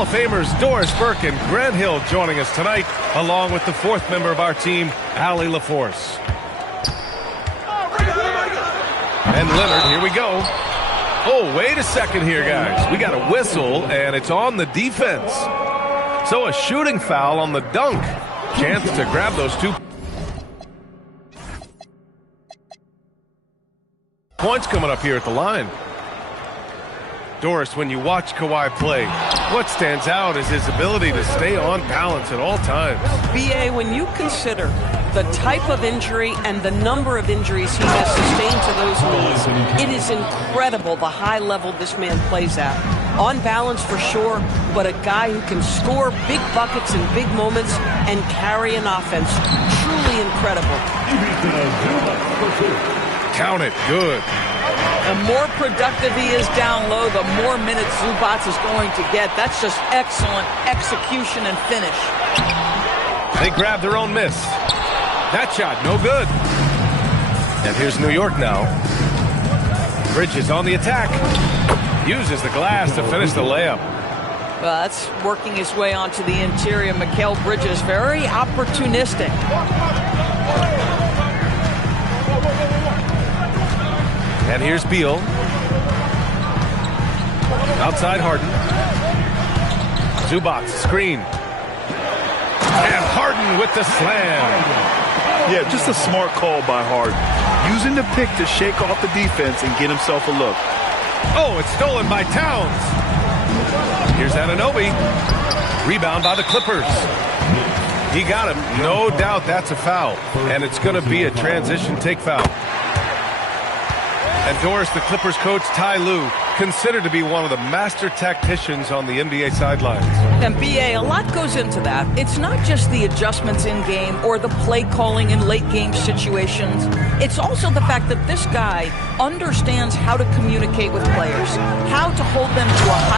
Hall of Famers Doris Burke and Grant Hill joining us tonight, along with the fourth member of our team, Allie LaForce. And Leonard, here we go. Oh, wait a second here, guys. We got a whistle, and it's on the defense. So a shooting foul on the dunk. Chance to grab those 2 points coming up here at the line. Doris, when you watch Kawhi play, what stands out is his ability to stay on balance at all times. B.A., when you consider the type of injury and the number of injuries he has sustained to those knees, it is incredible the high level this man plays at. On balance for sure, but a guy who can score big buckets in big moments and carry an offense. Truly incredible. Count it. Good. The more productive he is down low, the more minutes Zubac is going to get. That's just excellent execution and finish. They grab their own miss. That shot, no good. And here's New York now. Bridges on the attack. Uses the glass to finish the layup. Well, that's working his way onto the interior. Mikal Bridges, very opportunistic. And here's Beal. Outside Harden. Zubac, screen. And Harden with the slam. Yeah, just a smart call by Harden. Using the pick to shake off the defense and get himself a look. Oh, it's stolen by Towns. Here's Anunoby. Rebound by the Clippers. He got him. No doubt that's a foul. And it's going to be a transition take foul. And Doris, the Clippers coach, Ty Lue, considered to be one of the master tacticians on the NBA sidelines. And B.A., a lot goes into that. It's not just the adjustments in game or the play calling in late game situations. It's also the fact that this guy understands how to communicate with players, how to hold them to a high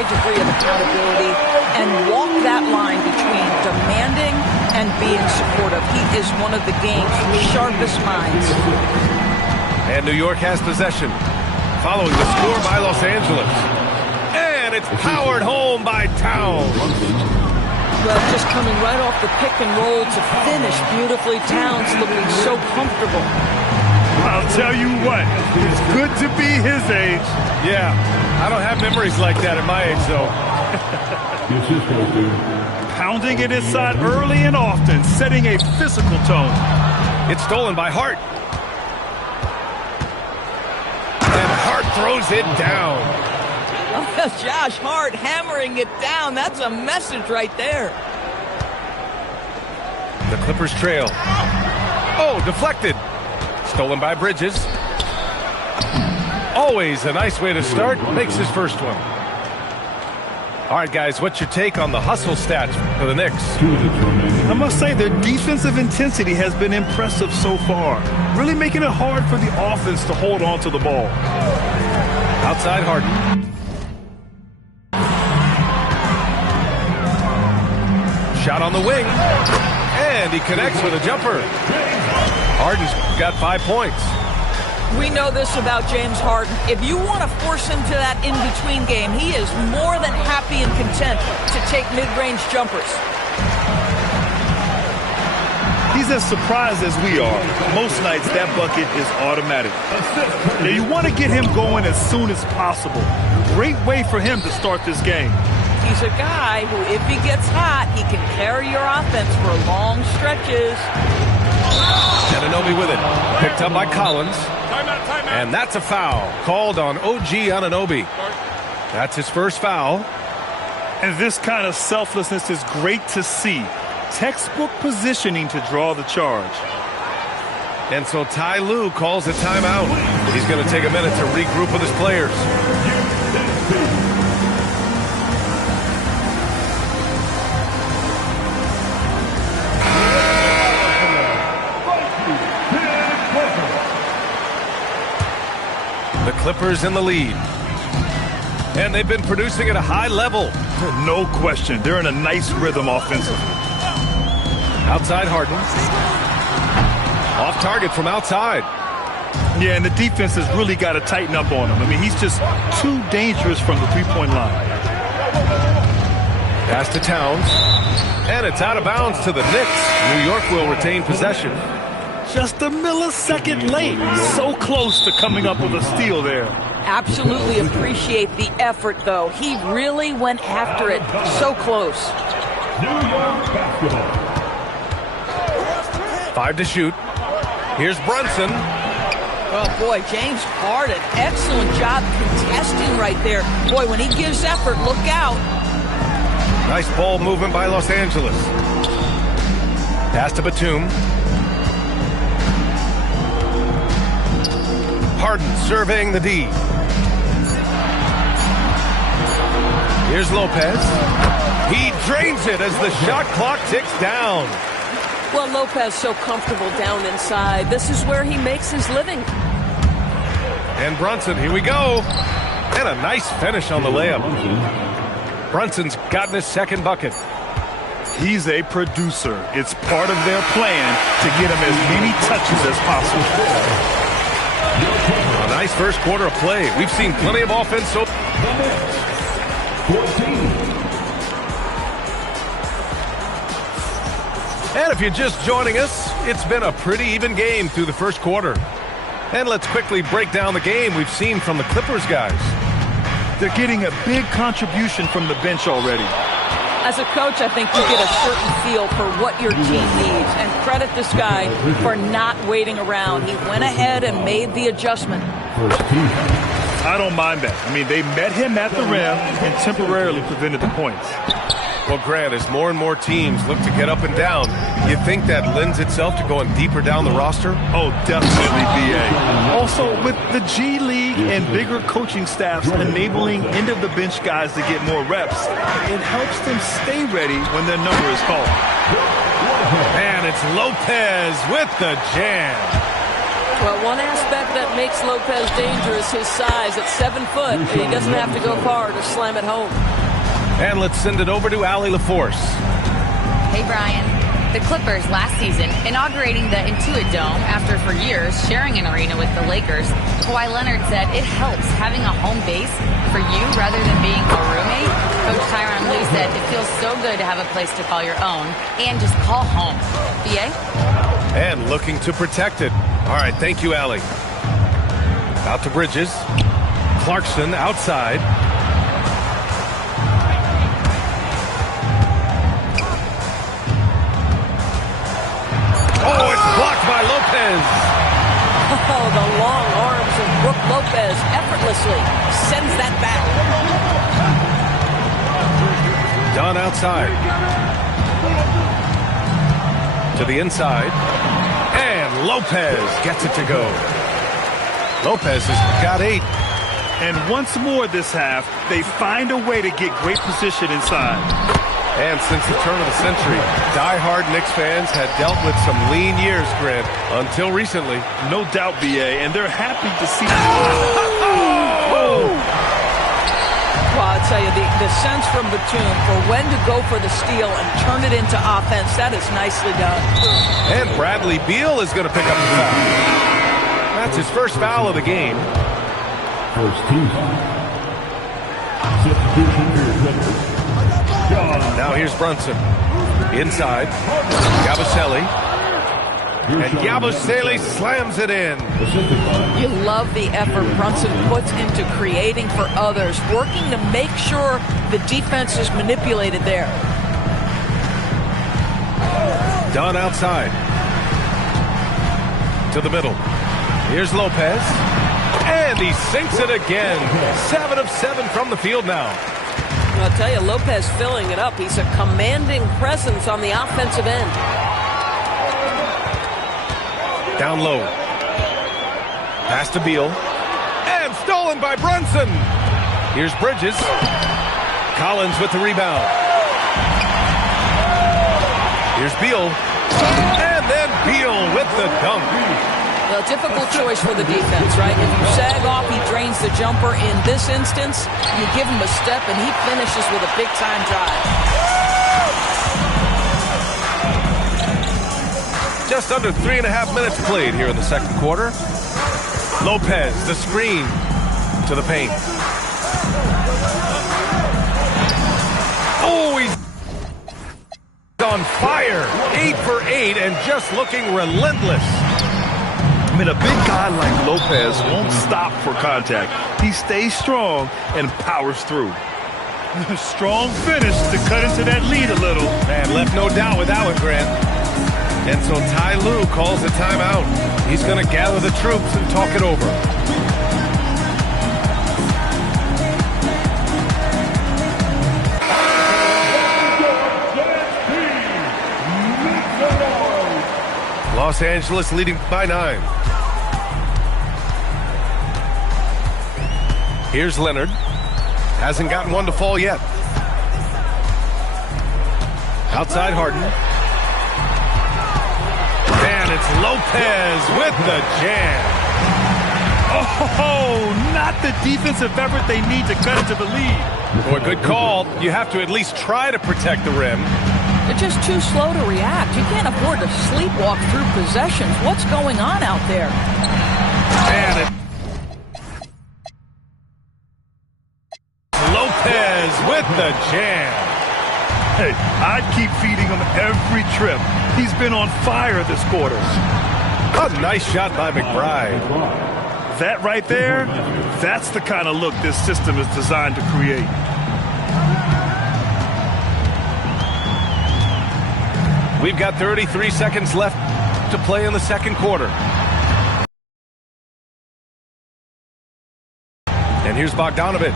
degree of accountability and walk that line between demanding and being supportive. He is one of the game's sharpest minds. And New York has possession, following the score by Los Angeles. And it's powered home by Towns. Well, just coming right off the pick and roll to finish beautifully. Towns looking so comfortable. I'll tell you what, it's good to be his age. Yeah, I don't have memories like that at my age, though. Pounding it inside early and often, setting a physical tone. It's stolen by Hart. And Hart throws it down. Josh Hart hammering it down. That's a message right there. The Clippers trail. Oh, deflected. Stolen by Bridges. Always a nice way to start. Makes his first one. All right, guys, what's your take on the hustle stats for the Knicks? I must say their defensive intensity has been impressive so far. Really making it hard for the offense to hold on to the ball. Outside Harden. Shot on the wing. And he connects with a jumper. Harden's got 5 points. We know this about James Harden. If you want to force him to that in-between game, he is more than happy and content to take mid-range jumpers. He's as surprised as we are. Most nights, that bucket is automatic. Now, you want to get him going as soon as possible. Great way for him to start this game. He's a guy who, if he gets hot, he can carry your offense for long stretches. Anunoby with it. Picked up by Collins. And that's a foul called on OG Anunoby. That's his first foul. And this kind of selflessness is great to see. Textbook positioning to draw the charge. And so Ty Lue calls a timeout. He's going to take a minute to regroup with his players. Clippers in the lead. And they've been producing at a high level. No question. They're in a nice rhythm offensively. Outside Harden. Off target from outside. Yeah, and the defense has really got to tighten up on him. I mean, he's just too dangerous from the three-point line. Pass to Towns. And it's out of bounds to the Knicks. New York will retain possession. Just a millisecond late. So close to coming up with a steal there. Absolutely appreciate the effort, though. He really went after it. So close. New York basketball. 5 to shoot. Here's Brunson. Oh, boy, James Harden. Excellent job contesting right there. Boy, when he gives effort, look out. Nice ball movement by Los Angeles. Pass to Batum. Harden surveying the D. Here's Lopez. He drains it as the shot clock ticks down. Well, Lopez so comfortable down inside. This is where he makes his living. And Brunson, here we go. And a nice finish on the layup. Brunson's gotten his second bucket. He's a producer. It's part of their plan to get him as many touches as possible. A nice first quarter of play. We've seen plenty of offense so far. 14. And if you're just joining us, it's been a pretty even game through the first quarter. And let's quickly break down the game we've seen from the Clippers guys. They're getting a big contribution from the bench already. As a coach, I think you get a certain feel for what your team needs. And credit this guy for not waiting around. He went ahead and made the adjustment. I don't mind that. I mean, they met him at the rim and temporarily prevented the points. Well, Grant, as more and more teams look to get up and down, you think that lends itself to going deeper down the roster? Oh, definitely, BA. Also, with the G League and bigger coaching staffs enabling end-of-the-bench guys to get more reps, it helps them stay ready when their number is called. And it's Lopez with the jam. Well, one aspect that makes Lopez dangerous, his size at 7 foot. He doesn't have to go far to slam it home. And let's send it over to Allie LaForce. Hey, Brian. The Clippers last season inaugurating the Intuit Dome after for years sharing an arena with the Lakers. Kawhi Leonard said it helps having a home base for you rather than being a roommate. Coach Tyronn Lue said it feels so good to have a place to call your own and just call home. BA? And looking to protect it. All right, thank you, Allie. Out to Bridges. Clarkson outside. Oh, it's blocked by Lopez. Oh, the long arms of Brook Lopez effortlessly sends that back. Dunn outside. To the inside. And Lopez gets it to go. Lopez has got 8. And once more this half, they find a way to get great position inside. And since the turn of the century, die-hard Knicks fans had dealt with some lean years, Grant, until recently. No doubt, BA, and they're happy to see. Well, I'll tell you, the sense from Batum for when to go for the steal and turn it into offense, that is nicely done. And Bradley Beal is going to pick up the foul. That's his first foul of the game. First team. Substitution for your Clippers. Now here's Brunson. Inside. Yabusele. And Yabusele slams it in. You love the effort Brunson puts into creating for others, working to make sure the defense is manipulated there. Dunn outside. To the middle. Here's Lopez. And he sinks it again. 7 of 7 from the field now. I'll tell you, Lopez filling it up. He's a commanding presence on the offensive end. Down low. Pass to Beal. And stolen by Brunson. Here's Bridges. Collins with the rebound. Here's Beal. And then Beal with the dunk. Well, difficult choice for the defense, right? If you sag off, he drains the jumper. In this instance, you give him a step, and he finishes with a big-time drive. Just under 3.5 minutes played here in the second quarter. Lopez, the screen to the paint. Oh, he's on fire. 8 for 8 and just looking relentless. I mean, a big guy like Lopez won't stop for contact. He stays strong and powers through. Strong finish to cut into that lead a little. Man, left no doubt with that one, Grant. And so Ty Lue calls a timeout. He's going to gather the troops and talk it over. Los Angeles leading by 9. Here's Leonard. Hasn't gotten one to fall yet. Outside Harden. And it's Lopez with the jam. Oh, not the defensive effort they need to cut into the lead. Boy, good call. You have to at least try to protect the rim. They're just too slow to react. You can't afford to sleepwalk through possessions. What's going on out there? And it Lopez with the jam. Hey, I'd keep feeding him every trip. He's been on fire this quarter. A nice shot by McBride. That right there, that's the kind of look this system is designed to create. We've got 33 seconds left to play in the second quarter. And here's Bogdanovich.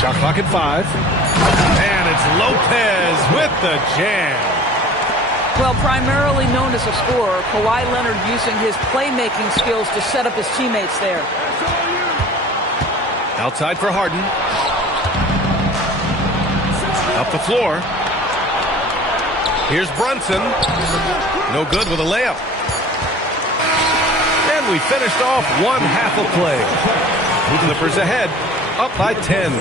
Shot clock at 5. And it's Lopez with the jam. Well, primarily known as a scorer, Kawhi Leonard using his playmaking skills to set up his teammates there. Outside for Harden. Up the floor. Here's Brunson. No good with a layup. And we finished off one half of play. Clippers ahead, up by 10.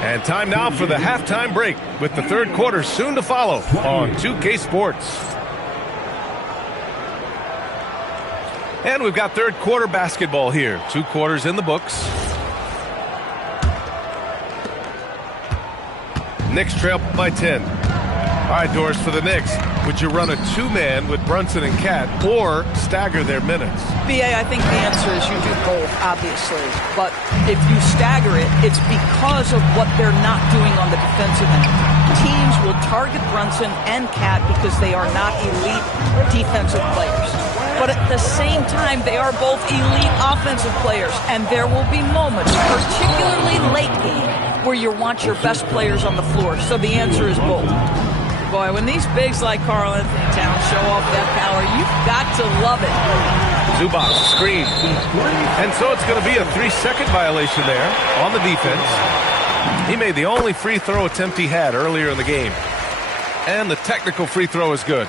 And time now for the halftime break with the third quarter soon to follow on 2K Sports. And we've got third quarter basketball here. 2 quarters in the books. Knicks trail by 10. All right, Doris, for the Knicks, would you run a 2-man with Brunson and Cat or stagger their minutes? BA, I think the answer is you do both, obviously. But if you stagger it, it's because of what they're not doing on the defensive end. Teams will target Brunson and Cat because they are not elite defensive players. But at the same time, they are both elite offensive players. And there will be moments, particularly late game, where you want your best players on the floor. So the answer is both. Boy, when these bigs like Karl Anthony Towns show off that power, you've got to love it. Zubac, screen. And so it's going to be a 3-second violation there on the defense. He made the only free throw attempt he had earlier in the game. And the technical free throw is good.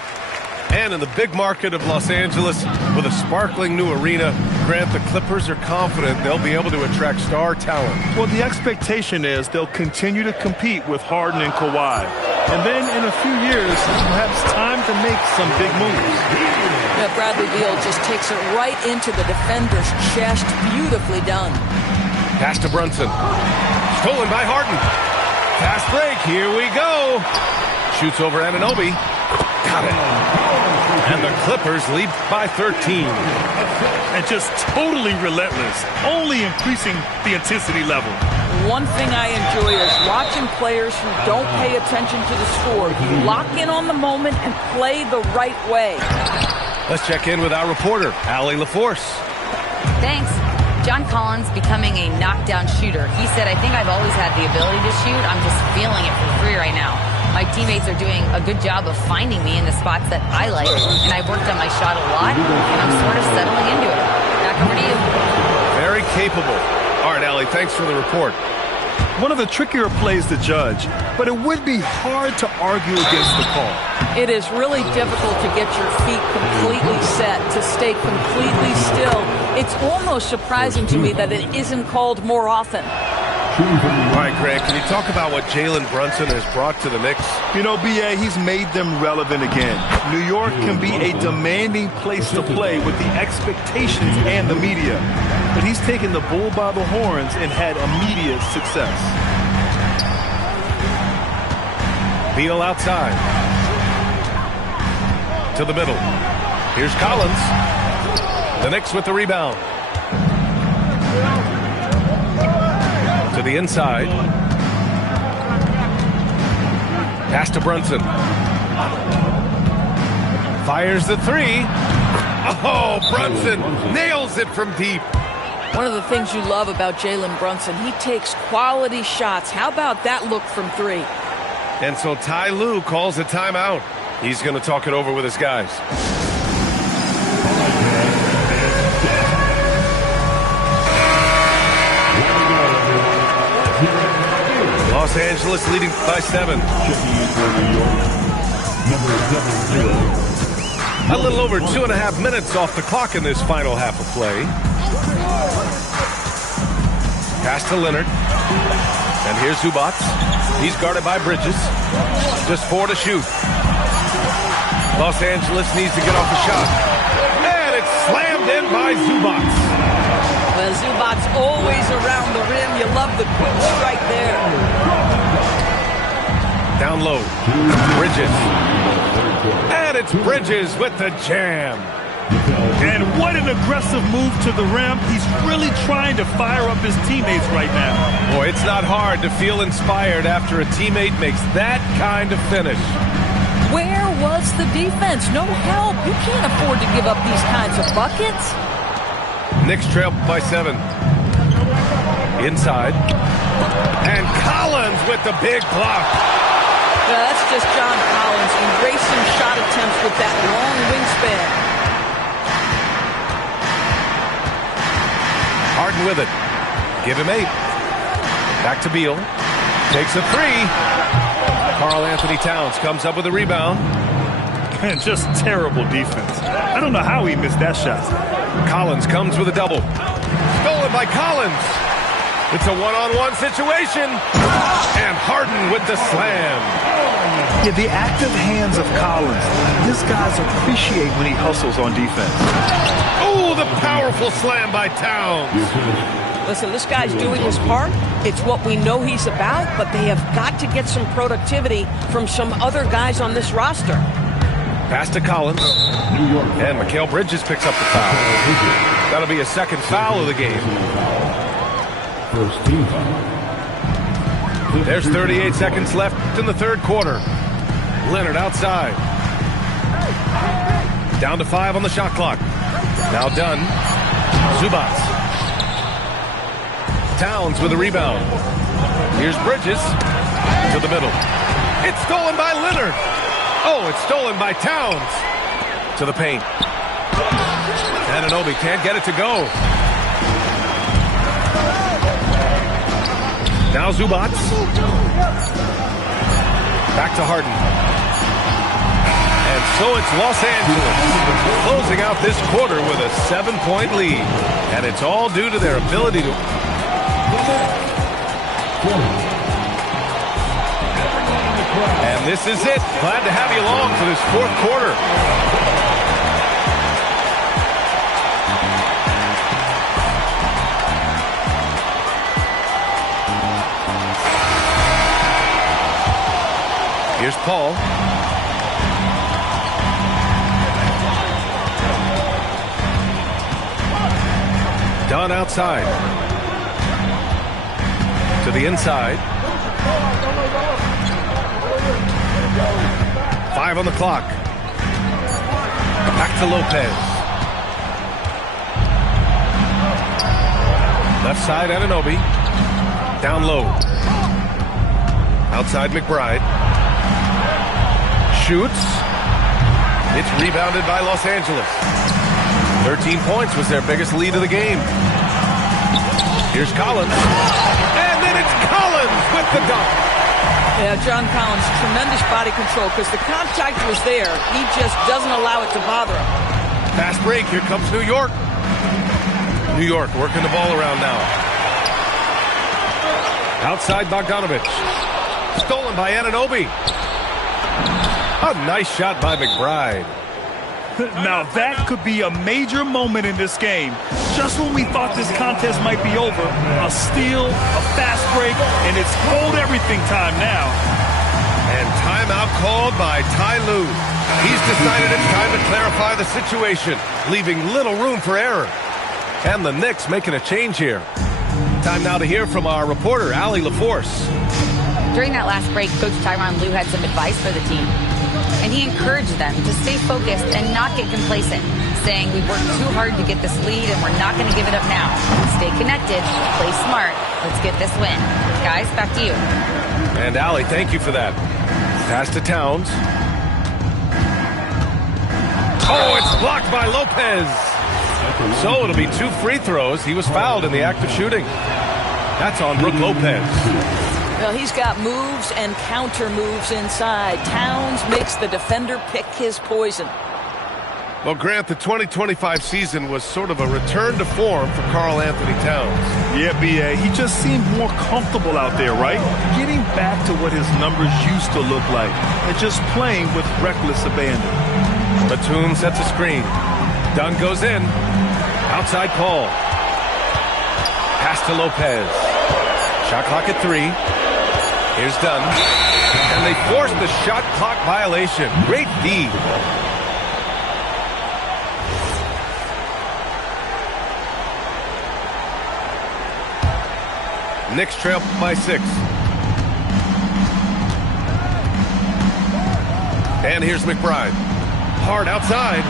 And in the big market of Los Angeles, with a sparkling new arena, Grant, the Clippers are confident they'll be able to attract star talent. Well, the expectation is they'll continue to compete with Harden and Kawhi. And then in a few years, perhaps time to make some big moves. Yeah, Bradley Beal just takes it right into the defender's chest. Beautifully done. Pass to Brunson. Stolen by Harden. Fast break. Here we go. Shoots over Anunoby. Got it. And the Clippers lead by 13. And just totally relentless, only increasing the intensity level. One thing I enjoy is watching players who don't pay attention to the score. You lock in on the moment and play the right way. Let's check in with our reporter, Allie LaForce. Thanks. John Collins becoming a knockdown shooter. He said, I think I've always had the ability to shoot. I'm just feeling it for free right now. My teammates are doing a good job of finding me in the spots that I like, and I've worked on my shot a lot, and I'm sort of settling into it. Back over to you. Very capable. All right, Allie, thanks for the report. One of the trickier plays to judge, but it would be hard to argue against the call. It is really difficult to get your feet completely set, to stay completely still. It's almost surprising to me that it isn't called more often. All right, Greg, can you talk about what Jalen Brunson has brought to the Knicks? You know, B.A., he's made them relevant again. New York can be a demanding place to play with the expectations and the media. But he's taken the bull by the horns and had immediate success. Beal outside. To the middle. Here's Collins. The Knicks with the rebound. To the inside. Pass to Brunson. Fires the three. Oh, Brunson nails it from deep. One of the things you love about Jalen Brunson, he takes quality shots. How about that look from three? And so Ty Lue calls a timeout. He's going to talk it over with his guys. Los Angeles leading by 7. A little over 2.5 minutes off the clock in this final half of play. Pass to Leonard. And here's Zubac. He's guarded by Bridges. Just 4 to shoot. Los Angeles needs to get off a shot. And it's slammed in by Zubac. Well, Zubac's always around the rim. You love the quick strike there. Down low. Bridges. And it's Bridges with the jam. And what an aggressive move to the rim. He's really trying to fire up his teammates right now. Boy, it's not hard to feel inspired after a teammate makes that kind of finish. Where was the defense? No help. You can't afford to give up these kinds of buckets. Knicks trail by 7. Inside. And Collins with the big block. Well, that's just John Collins erasing shot attempts with that long wingspan. Harden with it. Give him 8. Back to Beal. Takes a 3. Karl Anthony Towns comes up with a rebound. Man, just terrible defense. I don't know how he missed that shot. Collins comes with a double. Stolen by Collins. It's a one-on-one situation. And Harden with the slam. Yeah, the active hands of Collins. His guys appreciate when he hustles on defense. Oh, the powerful slam by Towns. Listen, this guy's doing his part. It's what we know he's about, but they have got to get some productivity from some other guys on this roster. Pass to Collins. And Mikal Bridges picks up the foul. That'll be a second foul of the game. First team. There's 38 seconds left in the third quarter. Leonard outside. Down to 5 on the shot clock. Now done. Zubac. Towns with a rebound. Here's Bridges to the middle. It's stolen by Leonard. Oh, it's stolen by Towns. To the paint. Anunoby can't get it to go. Now Zubac. Back to Harden. And so it's Los Angeles closing out this quarter with a 7-point lead. And it's all due to their ability to... And this is it. Glad to have you along for this fourth quarter. Here's Paul. Dunn outside. To the inside. 5 on the clock. Back to Lopez. Left side, Anunoby. Down low. Outside, McBride. Shoots. It's rebounded by Los Angeles. 13 points was their biggest lead of the game. Here's Collins. And then it's Collins. with the dunk. Yeah, John Collins, tremendous body control because the contact was there. He just doesn't allow it to bother him. Fast break. Here comes New York. New York working the ball around now. Outside Bogdanovich. Stolen by Anunoby. A nice shot by McBride. Now that could be a major moment in this game. Just when we thought this contest might be over, a steal, a fast break, and it's hold everything time now. And timeout called by Ty Lue. He's decided it's time to clarify the situation, leaving little room for error. And the Knicks making a change here. Time now to hear from our reporter, Allie LaForce. During that last break, Coach Tyronn Lue had some advice for the team. And he encouraged them to stay focused and not get complacent, saying we worked too hard to get this lead and we're not going to give it up now. Stay connected, play smart, let's get this win. Guys, back to you. And Allie, thank you for that. Pass to Towns. Oh, it's blocked by Lopez. So it'll be 2 free throws. He was fouled in the act of shooting. That's on Brook Lopez. Well, he's got moves and counter moves inside. Towns makes the defender pick his poison. Well, Grant, the 2025 season was sort of a return to form for Karl Anthony Towns. Yeah, B.A., he just seemed more comfortable out there, right? Getting back to what his numbers used to look like and just playing with reckless abandon. Batum sets a screen. Dunn goes in. Outside call. Pass to Lopez. Shot clock at 3. Here's Dunn. And they forced the shot clock violation. Great D. Knicks trail by 6. And here's McBride. Hard outside.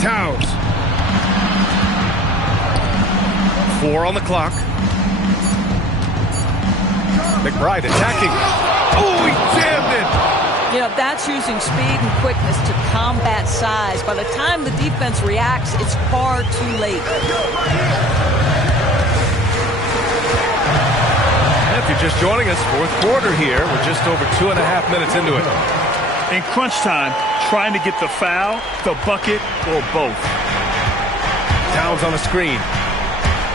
Towns. 4 on the clock. McBride attacking. Oh, he jammed it. You know, that's using speed and quickness to combat size. By the time the defense reacts, it's far too late. If you're just joining us, 4th quarter here. We're just over 2.5 minutes into it. In crunch time, trying to get the foul, the bucket, or both. Towns on the screen.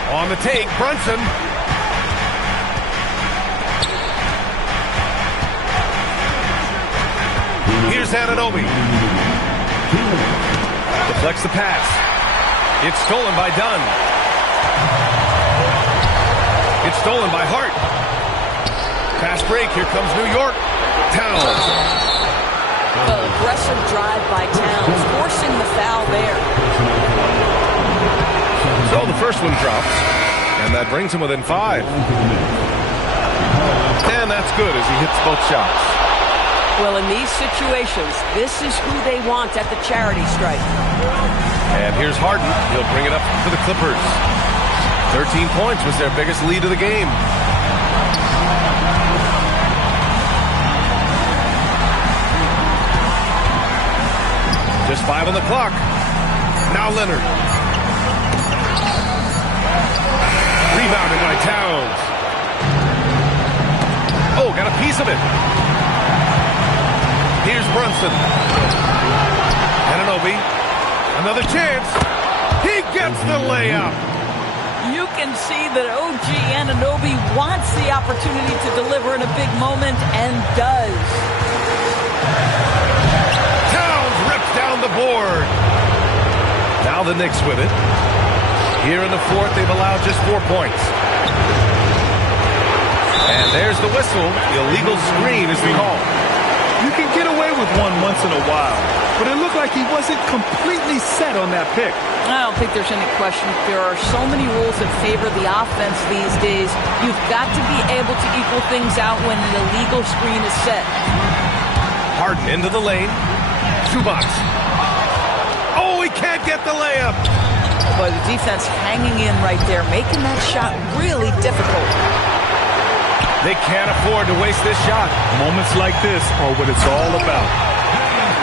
On the take, Brunson. Here's Anunoby. Deflects the pass. It's stolen by Dunn. It's stolen by Hart. Fast break. Here comes New York. Towns. Aggressive drive by Towns, forcing the foul there. So the first one drops, and that brings him within 5. And that's good as he hits both shots. Well, in these situations, this is who they want at the charity stripe. And here's Harden. He'll bring it up for the Clippers. 13 points was their biggest lead of the game. Just 5 on the clock. Now Leonard. Rebounded by Towns. Oh, got a piece of it. Here's Brunson. Anunoby. Another chance. He gets the layup. You can see that OG Anunoby wants the opportunity to deliver in a big moment and does. Down the board. Now the Knicks with it. Here in the 4th, they've allowed just 4 points. And there's the whistle. The illegal screen is the call. You can get away with one once in a while, but it looked like he wasn't completely set on that pick. I don't think there's any question. There are so many rules that favor the offense these days. You've got to be able to equal things out when an illegal screen is set. Harden into the lane. Zubac. Oh, he can't get the layup. Boy, the defense hanging in right there, making that shot really difficult. They can't afford to waste this shot. Moments like this are what it's all about.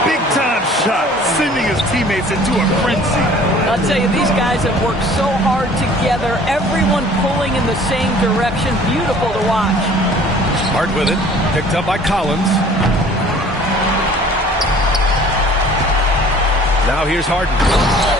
Big-time shot, sending his teammates into a frenzy. I'll tell you, these guys have worked so hard together, everyone pulling in the same direction. Beautiful to watch. Hart with it, picked up by Collins. Now here's Harden.